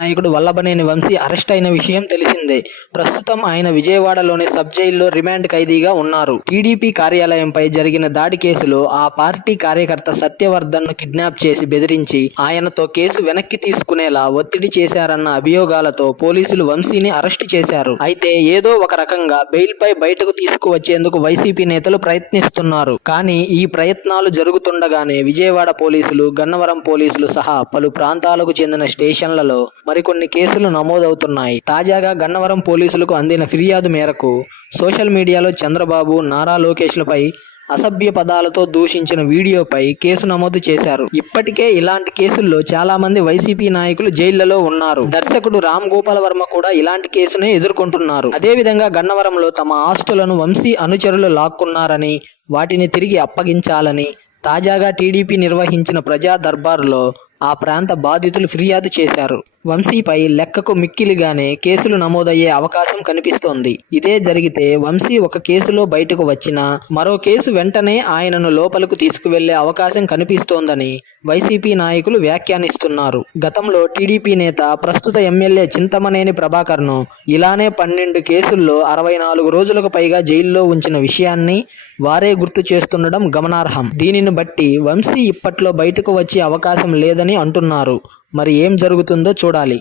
నాయకుడు వల్లభనేని వంశీ అరెస్ట్ అయిన విషయం తెలిసిందే. ప్రస్తుతం ఆయన విజయవాడలోని సబ్ జైల్లో రిమాండ్ ఖైదీగా ఉన్నారు. టీడీపీ కార్యాలయంపై జరిగిన దాడి కేసులో ఆ పార్టీ కార్యకర్త సత్యవర్ధన్ను కిడ్నాప్ చేసి బెదిరించి ఆయనతో కేసు వెనక్కి తీసుకునేలా ఒత్తిడి చేశారన్న అభియోగాలతో పోలీసులు వంశీని అరెస్ట్ చేశారు. అయితే ఏదో ఒక రకంగా బెయిల్ పై బయటకు తీసుకువచ్చేందుకు వైసీపీ నేతలు ప్రయత్నిస్తున్నారు. కానీ ఈ ప్రయత్నాలు జరుగుతుండగానే విజయవాడ పోలీసులు గన్నవరం పోలీసులు సహా పలు ప్రాంతాలకు చెందిన స్టేషన్లలో మరికొన్ని కేసులు నమోదవుతున్నాయి. తాజాగా గన్నవరం పోలీసులకు అందిన ఫిర్యాదు మేరకు సోషల్ మీడియాలో చంద్రబాబు నారా లోకేష్లపై అసభ్య పదాలతో దూషించిన వీడియోపై కేసు నమోదు చేశారు. ఇప్పటికే ఇలాంటి కేసుల్లో చాలా మంది వైసీపీ నాయకులు జైళ్ళలో ఉన్నారు. దర్శకుడు రామ్ గోపాల్ వర్మ కూడా ఇలాంటి కేసునే ఎదుర్కొంటున్నారు. అదేవిధంగా గన్నవరంలో తమ ఆస్తులను వంశీ అనుచరులు లాక్కున్నారని వాటిని తిరిగి అప్పగించాలని తాజాగా టీడీపీ నిర్వహించిన ప్రజా దర్బార్లో ఆ ప్రాంత బాధితులు ఫిర్యాదు చేశారు. వంశీపై లెక్కకు మిక్కిలిగానే కేసులు నమోదయ్యే అవకాశం కనిపిస్తోంది. ఇదే జరిగితే వంశీ ఒక కేసులో బయటకు వచ్చినా మరో కేసు వెంటనే ఆయనను లోపలకు తీసుకువెళ్ళే అవకాశం కనిపిస్తోందని వైసీపీ నాయకులు వ్యాఖ్యానిస్తున్నారు. గతంలో టీడీపీ నేత ప్రస్తుత ఎమ్మెల్యే చింతమనేని ప్రభాకర్ను ఇలానే పన్నెండు కేసుల్లో అరవై నాలుగు రోజులకు పైగా జైల్లో ఉంచిన విషయాన్ని వారే గుర్తు చేస్తుండడం గమనార్హం. దీనిని బట్టి వంశీ ఇప్పట్లో బయటకు వచ్చే అవకాశం లేదని అంటున్నారు. మరి ఏం జరుగుతుందో చూడాలి.